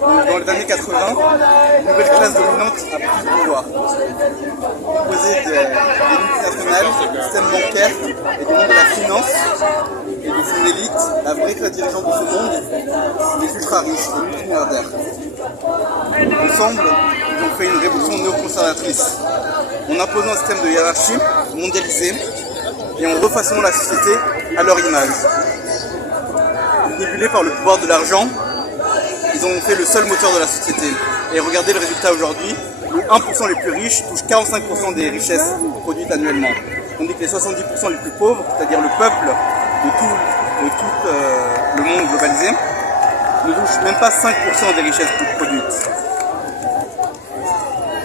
Dans les années 80, une nouvelle classe dominante a pris le pouvoir, composée des multinationales, du système bancaire et du monde de la finance et de son élite. La vraie classe dirigeante de ce monde, les ultra riches, les multimilliardaires. Ensemble, ils ont fait une révolution néoconservatrice en imposant un système de hiérarchie mondialisé et en refaçonnant la société à leur image. Manipulés par le pouvoir de l'argent, ils ont fait le seul moteur de la société. Et regardez le résultat aujourd'hui, les 1% les plus riches touchent 45% des richesses produites annuellement. Tandis que les 70% les plus pauvres, c'est-à-dire le peuple de tout le monde globalisé, ne touchent même pas 5% des richesses produites.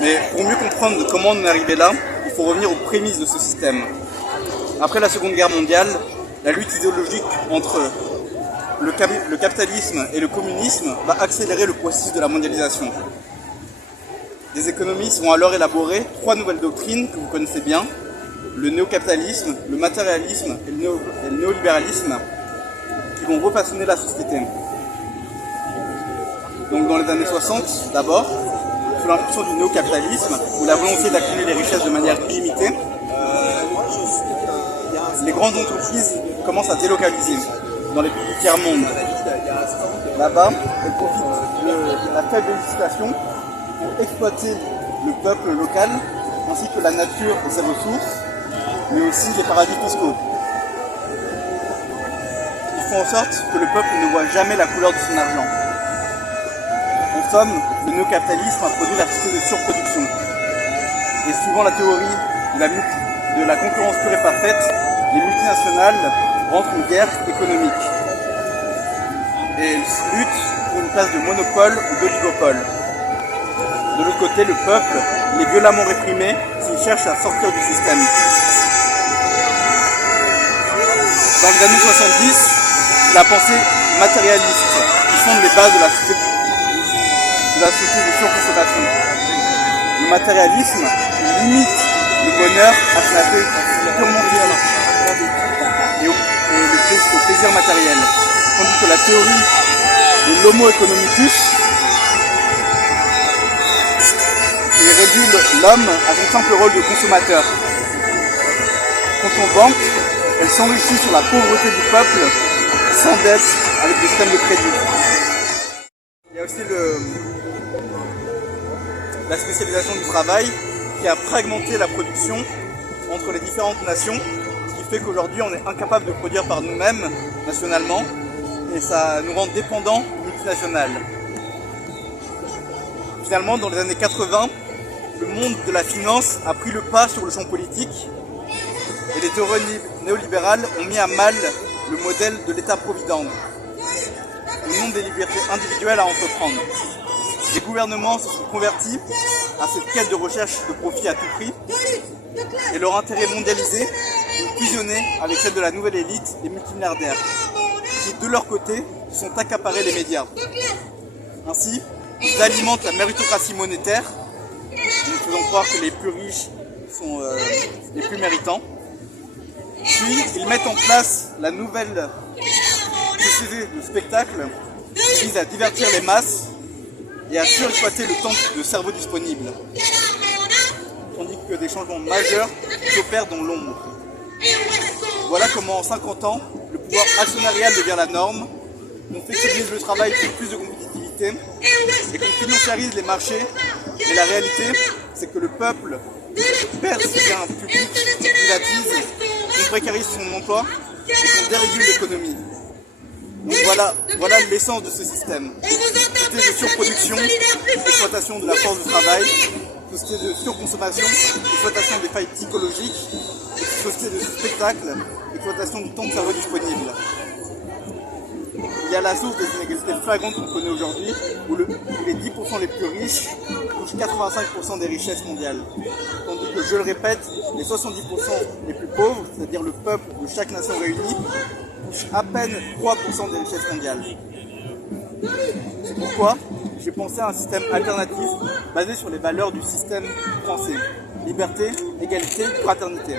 Mais pour mieux comprendre comment on est arrivé là, il faut revenir aux prémices de ce système. Après la Seconde Guerre mondiale, la lutte idéologique entre le capitalisme et le communisme va accélérer le processus de la mondialisation. Des économistes vont alors élaborer 3 nouvelles doctrines que vous connaissez bien, le néocapitalisme, le matérialisme et le néolibéralisme, qui vont refaçonner la société. Donc dans les années 60, d'abord, sous l'impulsion du néocapitalisme, où la volonté d'accumuler les richesses de manière illimitée, les grandes entreprises commencent à délocaliser dans les pays du tiers-monde. Là-bas, elles profitent de la faible législation pour exploiter le peuple local, ainsi que la nature et ses ressources, mais aussi les paradis fiscaux. Ils font en sorte que le peuple ne voit jamais la couleur de son argent. En somme, le néocapitalisme a produit la société de surproduction. Et suivant la théorie de la concurrence pure et parfaite, les multinationales rentrent en guerre économique. Et elles luttent pour une place de monopole ou d'oligopole. De l'autre côté, le peuple, il est violemment réprimé s'il cherche à sortir du système. Dans les années 70, la pensée matérialiste qui fonde les bases de la société de surconsommation. Le matérialisme limite le bonheur à son aspect purement physique et au plaisir matériel. Tandis que la théorie de l'homo economicus réduit l'homme à son simple rôle de consommateur. Quand on banque, elle s'enrichit sur la pauvreté du peuple sans dette avec des systèmes de crédit. Il y a aussi la spécialisation du travail qui a fragmenté la production entre les différentes nations, ce qui fait qu'aujourd'hui on est incapable de produire par nous-mêmes nationalement et ça nous rend dépendants multinationales. Finalement, dans les années 80, le monde de la finance a pris le pas sur le champ politique et les théories néolibérales ont mis à mal le modèle de l'État-provident, au nom des libertés individuelles à entreprendre. Les gouvernements se sont convertis à cette quête de recherche de profit à tout prix et leur intérêt mondialisé ont fusionné avec celle de la nouvelle élite, les multimilliardaires, qui de leur côté sont accaparés les médias. Ainsi, ils alimentent la méritocratie monétaire, nous faisant croire que les plus riches sont les plus méritants. Puis, ils mettent en place la nouvelle société de spectacle qui vise à divertir les masses et à surexploiter le temps de cerveau disponible. Tandis que des changements majeurs s'opèrent dans l'ombre. Voilà comment en 50 ans, le pouvoir actionnarial devient la norme, on flexibilise le travail pour plus de compétitivité et qu'on financiarise les marchés. Mais la réalité, c'est que le peuple perd ses biens publics, qu'on privatise, qu'on précarise son emploi et qu'on dérégule l'économie. Donc voilà l'essence de ce système. Société de surproduction, exploitation de la force de travail, société de surconsommation, exploitation des failles psychologiques, société de spectacle, exploitation du temps de cerveau disponible. Il y a la source des inégalités flagrantes qu'on connaît aujourd'hui, où les 10% les plus riches touchent 85% des richesses mondiales. Tandis que, je le répète, les 70% les plus pauvres, c'est-à-dire le peuple de chaque nation réunie, touchent à peine 3% des richesses mondiales. C'est pourquoi j'ai pensé à un système alternatif basé sur les valeurs du système français. Liberté, égalité, fraternité.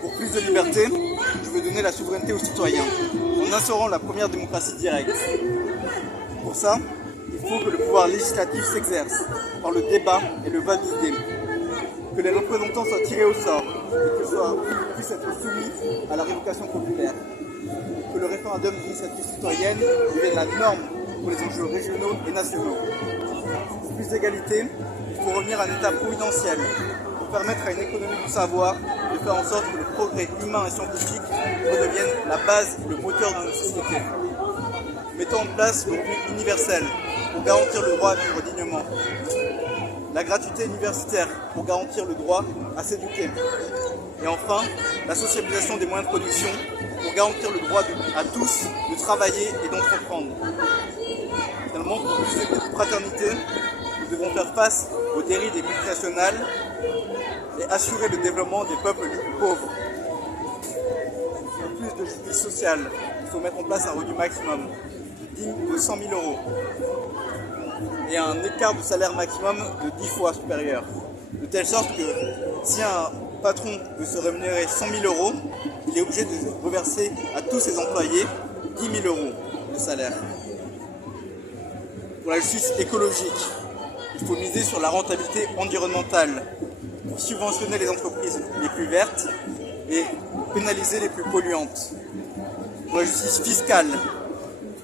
Pour plus de liberté, je veux donner la souveraineté aux citoyens, en instaurant la première démocratie directe. ça, il faut que le pouvoir législatif s'exerce par le débat et le vote d'idées, que les représentants soient tirés au sort et qu'ils puissent être soumis à la révocation populaire, que le référendum d'initiative citoyenne devienne la norme pour les enjeux régionaux et nationaux. Pour plus d'égalité, il faut revenir à un état providentiel pour permettre à une économie du savoir de faire en sorte que le progrès humain et scientifique redevienne la base et le moteur de nos sociétés. Mettons en place le revenu universel pour garantir le droit à vivre dignement, la gratuité universitaire pour garantir le droit à s'éduquer, et enfin la socialisation des moyens de production pour garantir le droit à tous de travailler et d'entreprendre. Finalement, pour plus de fraternité, nous devons faire face aux dérives des multinationales et assurer le développement des peuples les plus pauvres. Pour plus de justice sociale, il faut mettre en place un revenu maximum digne de 100 000 € et un écart de salaire maximum de 10 fois supérieur. De telle sorte que si un patron veut se rémunérer 100 000 €, il est obligé de reverser à tous ses employés 10 000 € de salaire. Pour la justice écologique, il faut miser sur la rentabilité environnementale pour subventionner les entreprises les plus vertes et pénaliser les plus polluantes. Pour la justice fiscale,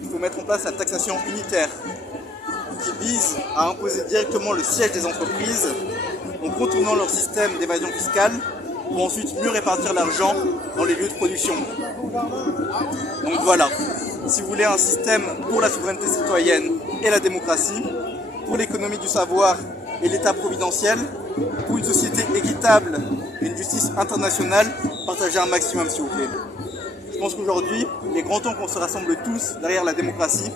il faut mettre en place la taxation unitaire qui vise à imposer directement le siège des entreprises en contournant leur système d'évasion fiscale pour ensuite mieux répartir l'argent dans les lieux de production. Donc voilà, si vous voulez un système pour la souveraineté citoyenne et la démocratie, pour l'économie du savoir et l'État providentiel, pour une société équitable et une justice internationale, partagez un maximum s'il vous plaît. Je pense qu'aujourd'hui, il est grand temps qu'on se rassemble tous derrière la démocratie.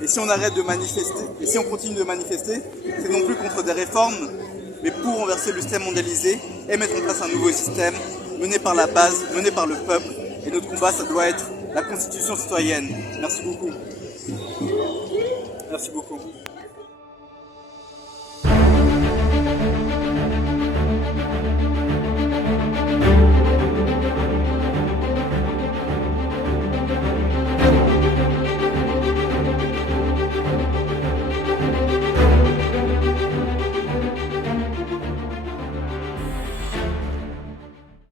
Et si on arrête de manifester, et si on continue de manifester, c'est non plus contre des réformes, mais pour renverser le système mondialisé et mettre en place un nouveau système mené par la base, mené par le peuple. Et notre combat, ça doit être la constitution citoyenne. Merci beaucoup. Merci beaucoup.